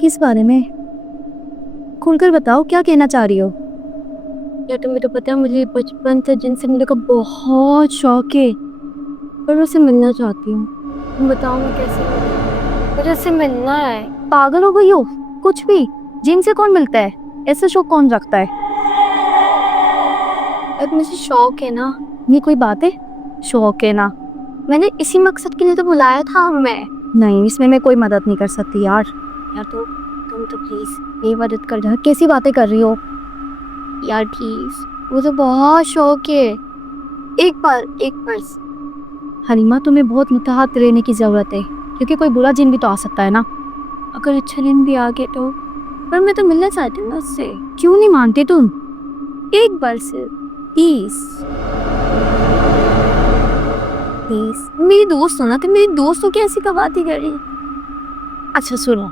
किस बारे में? खुलकर बताओ, क्या कहना चाह रही हो? या तुम्हें तो पता है मुझे बचपन से जिनसे मिलने का बहुत शौक है, पर उससे मिलना चाहती हूँ। तुम बताओ मैं कैसे मिलूं? मुझे उससे मिलना है। पागल हो गई हो? कुछ भी। जिन से कौन मिलता है? ऐसा शौक कौन रखता है? अब मुझे शौक है ना। ये कोई बात है? शौक है ना? मैंने इसी मकसद के लिए तो बुलाया था मैं। नहीं, इसमें मैं कोई मदद नहीं कर सकती यार। यार तो तुम तो प्लीज मेरी मदद कर दो। कैसी बातें कर रही हो? यार प्लीज, मुझे बहुत शौक है। एक बार हलीमा, तुम्हें बहुत मुतहत रहने की जरूरत है, क्योंकि कोई बुरा जिन भी तो आ सकता है ना। अगर अच्छा दिन भी आ गए तो। पर मैं तो मिलना चाहती हूँ ना उससे। क्यों नहीं मानते तुम? एक बार से प्लीज। प्लीज मेरी दोस्त हो ना, तो मेरी दोस्त हो के ऐसी का बात ही कर रही। अच्छा सुनो,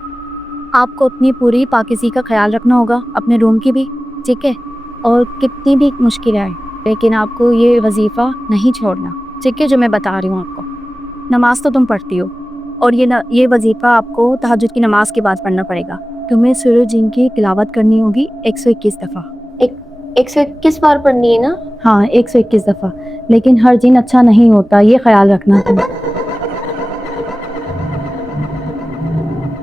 आपको अपनी पूरी पाकिज़ी का ख्याल रखना होगा, अपने रूम की भी, ठीक है? और कितनी भी मुश्किल आए, लेकिन आपको ये वजीफ़ा नहीं छोड़ना, ठीक है? जो मैं बता रही हूँ आपको। नमाज तो तुम पढ़ती हो, और ये वजीफ़ा आपको तहज्जुद की नमाज के बाद पढ़ना पड़ेगा। तुम्हें सूरह जिन की तिलावत करनी होगी 121 दफ़ा। एक 121 बार पढ़नी है ना? हाँ, 121 दफ़ा। लेकिन हर जिन अच्छा नहीं होता, ये ख्याल रखना तुम।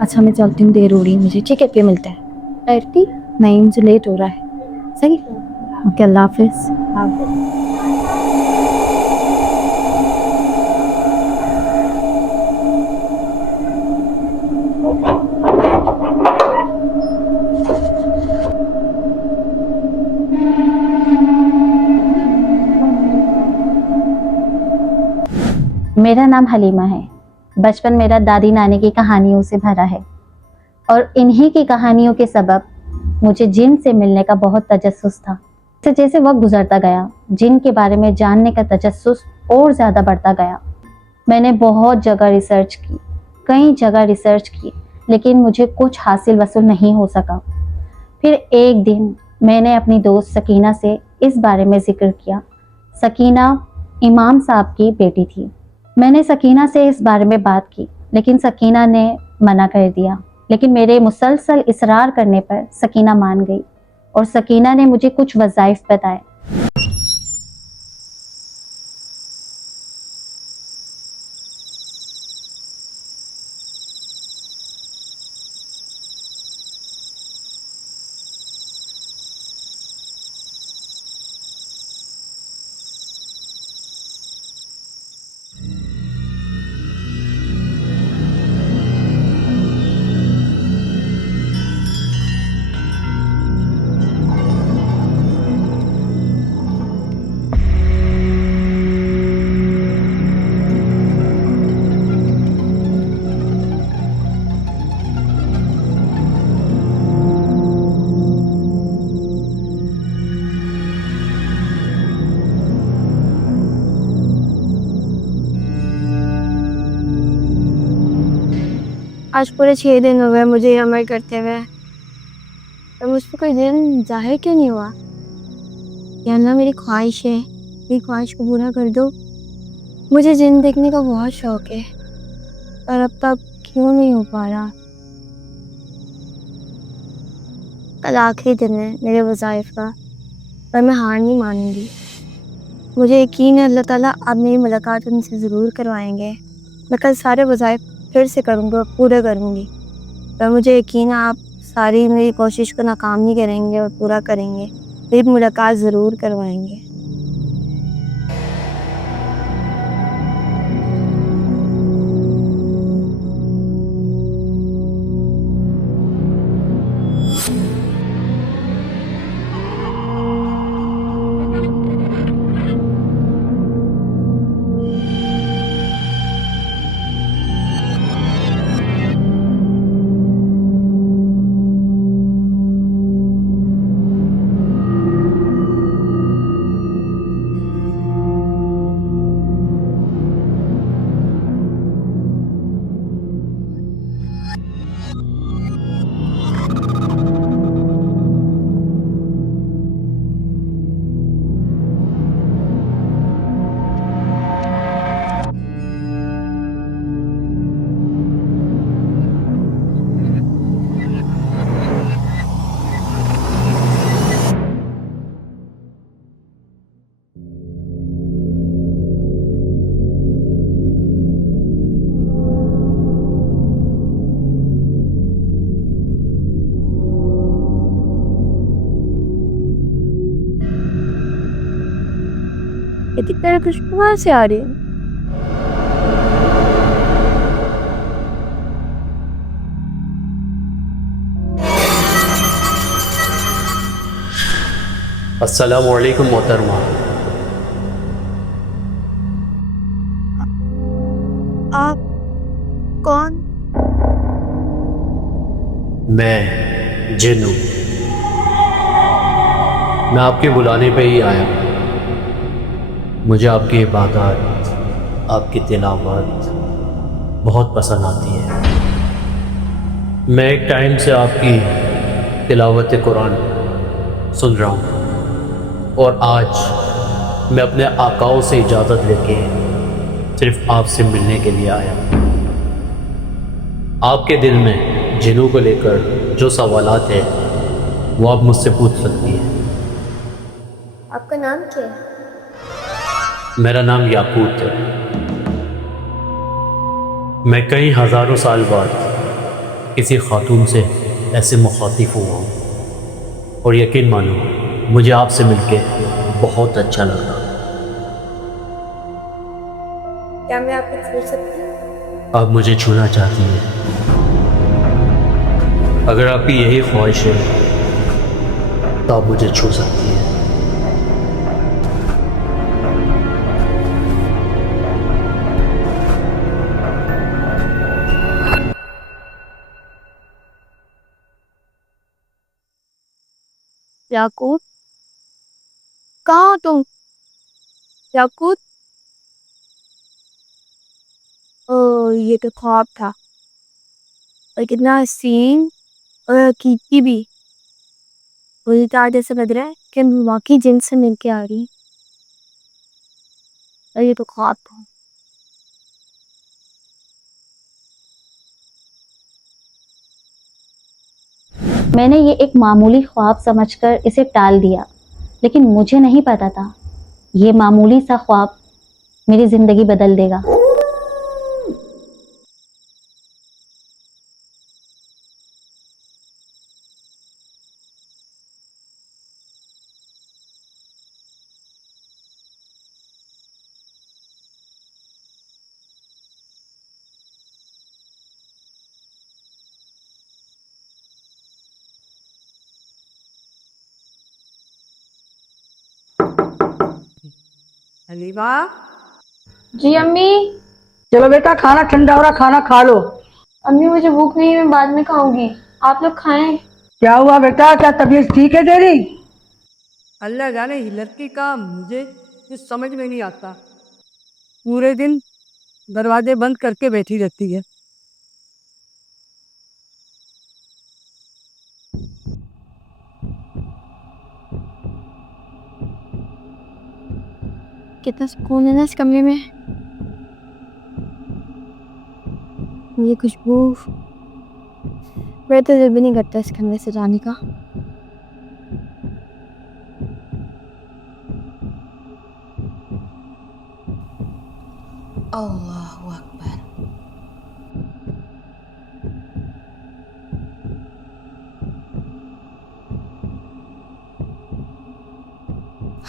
अच्छा, मैं चलती हूँ, देर हो रही है मुझे, ठीक है? फिर मिलते हैं। डरती। नहीं, मुझे लेट हो रहा है। सही? ओके, अल्लाह हाफिज़। मेरा नाम हलीमा है। बचपन मेरा दादी नानी की कहानियों से भरा है, और इन्हीं की कहानियों के सबब मुझे जिन से मिलने का बहुत तजस्सुस था। जैसे जैसे वक्त गुजरता गया, जिन के बारे में जानने का तजस्सुस और ज़्यादा बढ़ता गया। मैंने बहुत जगह रिसर्च की, कई जगह रिसर्च की, लेकिन मुझे कुछ हासिल वसूल नहीं हो सका। फिर एक दिन मैंने अपनी दोस्त सकीना से इस बारे में जिक्र किया। सकीना इमाम साहब की बेटी थी। मैंने सकीना से इस बारे में बात की, लेकिन सकीना ने मना कर दिया। लेकिन मेरे मुसलसल इसरार करने पर सकीना मान गई, और सकीना ने मुझे कुछ वज़ाइफ बताए। आज पूरे 6 दिन हो गए मुझे ये अमल करते हुए, पर मुझ पर कोई दिन जाहिर क्यों नहीं हुआ? या अल्लाह, मेरी ख्वाहिश है, मेरी ख्वाहिश को पूरा कर दो। मुझे जिन देखने का बहुत शौक है, पर अब तक क्यों नहीं हो पा रहा? कल आखिरी दिन है मेरे वज़ाइफ का, पर मैं हार नहीं मानूंगी। मुझे यकीन है अल्लाह ताला अब मेरी मुलाकात उनसे ज़रूर करवाएंगे। मैं कल सारे वज़ाइफ फिर से करूँगा, पूरे करूँगी। पर मुझे यकीन है आप सारी मेरी कोशिश को नाकाम नहीं करेंगे और पूरा करेंगे। मेरी मुलाकात ज़रूर करवाएंगे। इतनी तरह खुशबू कहाँ से आ रही है? अस्सलामु अलैकुम मोहतरमा। आप कौन? मैं जिन हूँ। मैं आपके बुलाने पे ही आया हूँ। मुझे आपकी इबादत, आपकी तिलावत बहुत पसंद आती है। मैं एक टाइम से आपकी तिलावत कुरान सुन रहा हूँ और आज मैं अपने आकाओं से इजाज़त लेके सिर्फ आपसे मिलने के लिए आया हूँ। आपके दिल में जिनों को लेकर जो सवालात है वो आप मुझसे पूछ सकती हैं। आपका नाम क्या है? मेरा नाम याकूत है। मैं कई हज़ारों साल बाद किसी खातून से ऐसे मुखातिब हुआ हूँ और यकीन मानो मुझे आपसे मिलके बहुत अच्छा लगा। क्या मैं आपको छू सकती हूँ? आप मुझे छूना चाहती हैं? अगर आपकी यही ख्वाहिश है तो आप मुझे छू सकती हैं। याकूत, कहाँ हो तुम? याकूत, ओ ये तो ख्वाब था, और कितना हसीन और हकीकी भी। मुझे तो आज ऐसा लग रहा है कि मैं वाकई जिन से मिलके आ रही, और ये तो ख्वाब था। मैंने ये एक मामूली ख्वाब समझकर इसे टाल दिया, लेकिन मुझे नहीं पता था ये मामूली सा ख्वाब मेरी जिंदगी बदल देगा। हलीमा, जी अम्मी। चलो बेटा, खाना ठंडा हो रहा, खाना खा लो। अम्मी मुझे भूख नहीं है, मैं बाद में खाऊंगी, आप लोग खाएं। क्या हुआ बेटा, क्या तबीयत ठीक है तेरी? अल्लाह जाने ये लड़की का मुझे कुछ समझ में नहीं आता। पूरे दिन दरवाजे बंद करके बैठी रहती है। कितना सुकून है ना इस कमरे में। ये खुशबू, मेरा तो दिल भी नहीं करता इस कमरे से जाने का। अल्लाहु Akbar.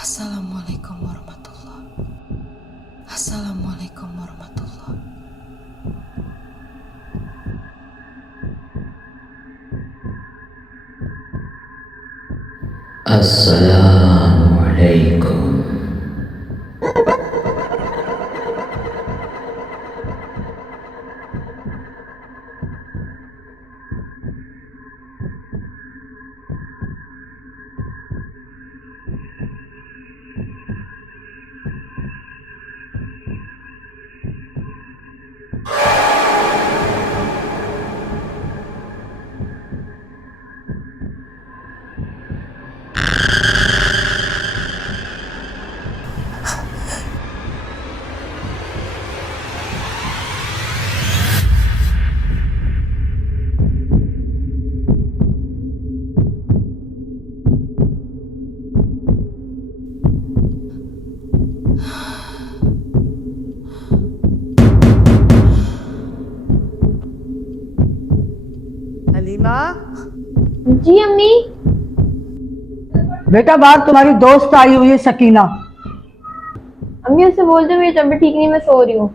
Assalamualaikum warahmatullah. Assalamualaikum warahmatullah. Assalamualaikum. Halima, जी अम्मी। बेटा बाहर तुम्हारी दोस्त आई हुई है सकीना। अम्मी उससे बोल दो मेरी तबीयत ठीक नहीं, मैं सो रही हूँ,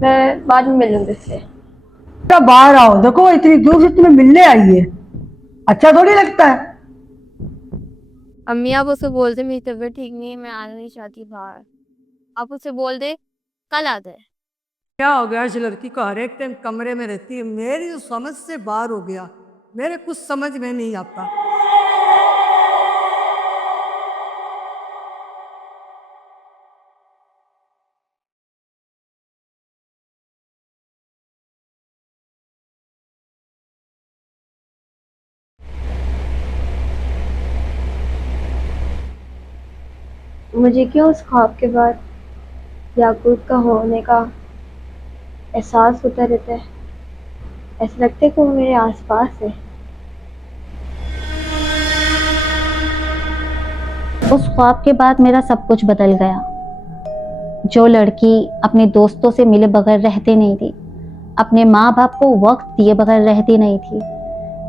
मैं बाद में मिलूंगी उससे। बेटा बाहर आओ, देखो इतनी दूर से तुम्हें मिलने आई है, अच्छा थोड़ी लगता है। अम्मी आप उससे बोल दे मेरी तबीयत ठीक नहीं है, मैं आना नहीं चाहती बाहर। आप उससे बोल दे कल आ जाए। क्या हो गया इस लड़की को, हर एक टाइम कमरे में रहती है, मेरी तो समझ से बाहर हो गया, मेरे कुछ समझ में नहीं आता। मुझे क्यों उस ख्वाब के बाद याकूत का होने का एहसास होता रहता है, ऐसा लगता है कि वो मेरे आसपास है। उस ख्वाब के बाद मेरा सब कुछ बदल गया। जो लड़की अपने दोस्तों से मिले बगैर रहती नहीं थी, अपने माँ बाप को वक्त दिए बगैर रहती नहीं थी,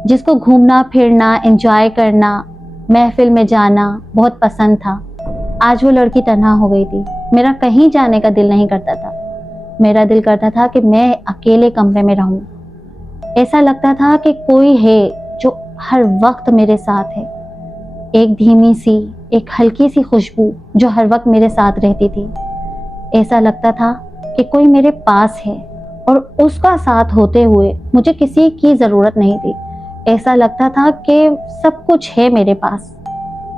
जिसको घूमना फिरना एंजॉय करना महफिल में जाना बहुत पसंद था, आज वो लड़की तन्हा हो गई थी। मेरा कहीं जाने का दिल नहीं करता था। मेरा दिल करता था कि मैं अकेले कमरे में रहूं। ऐसा लगता था कि कोई है जो हर वक्त मेरे साथ है। एक धीमी सी, एक हल्की सी खुशबू जो हर वक्त मेरे साथ रहती थी। ऐसा लगता था कि कोई मेरे पास है और उसका साथ होते हुए मुझे किसी की ज़रूरत नहीं थी। ऐसा लगता था कि सब कुछ है मेरे पास।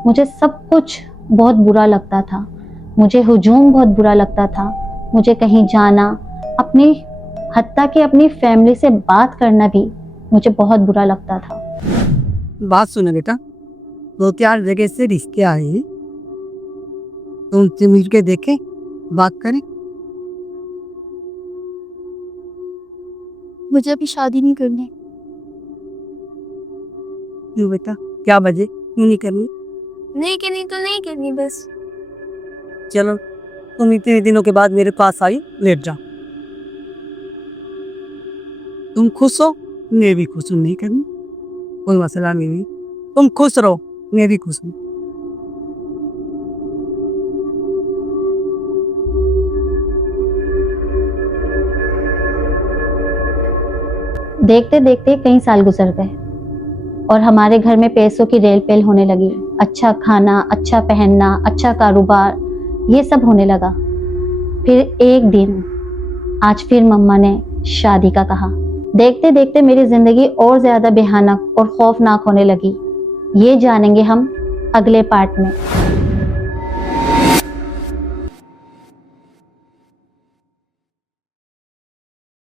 मुझे सब कुछ बहुत बुरा लगता था। मुझे हुजूम बहुत बुरा लगता था। मुझे कहीं जाना, अपनी हत्ता कि अपनी फैमिली से बात करना भी मुझे बहुत बुरा लगता था। बात सुनो बेटा, 2-4 जगह से रिश्ते आए हैं, तो उनसे मिल के देखें, बात करें। मुझे अभी शादी नहीं करनी। क्यों बेटा, क्या वजह, क्यों नहीं करनी? नहीं करनी तो नहीं करनी बस। चलो तुम इतने दिनों के बाद मेरे पास आई, लेट जाओ। तुम खुश हो, मैं भी खुश हूँ, नहीं करनी कोई मसला नहीं, तुम खुश रहो, मैं भी खुश हूँ। देखते देखते कई साल गुजर गए और हमारे घर में पैसों की रेल पेल होने लगी। अच्छा खाना, अच्छा पहनना, अच्छा कारोबार, ये सब होने लगा। फिर एक दिन आज फिर मम्मा ने शादी का कहा। देखते देखते मेरी जिंदगी और ज्यादा भयानक और खौफनाक होने लगी। ये जानेंगे हम अगले पार्ट में।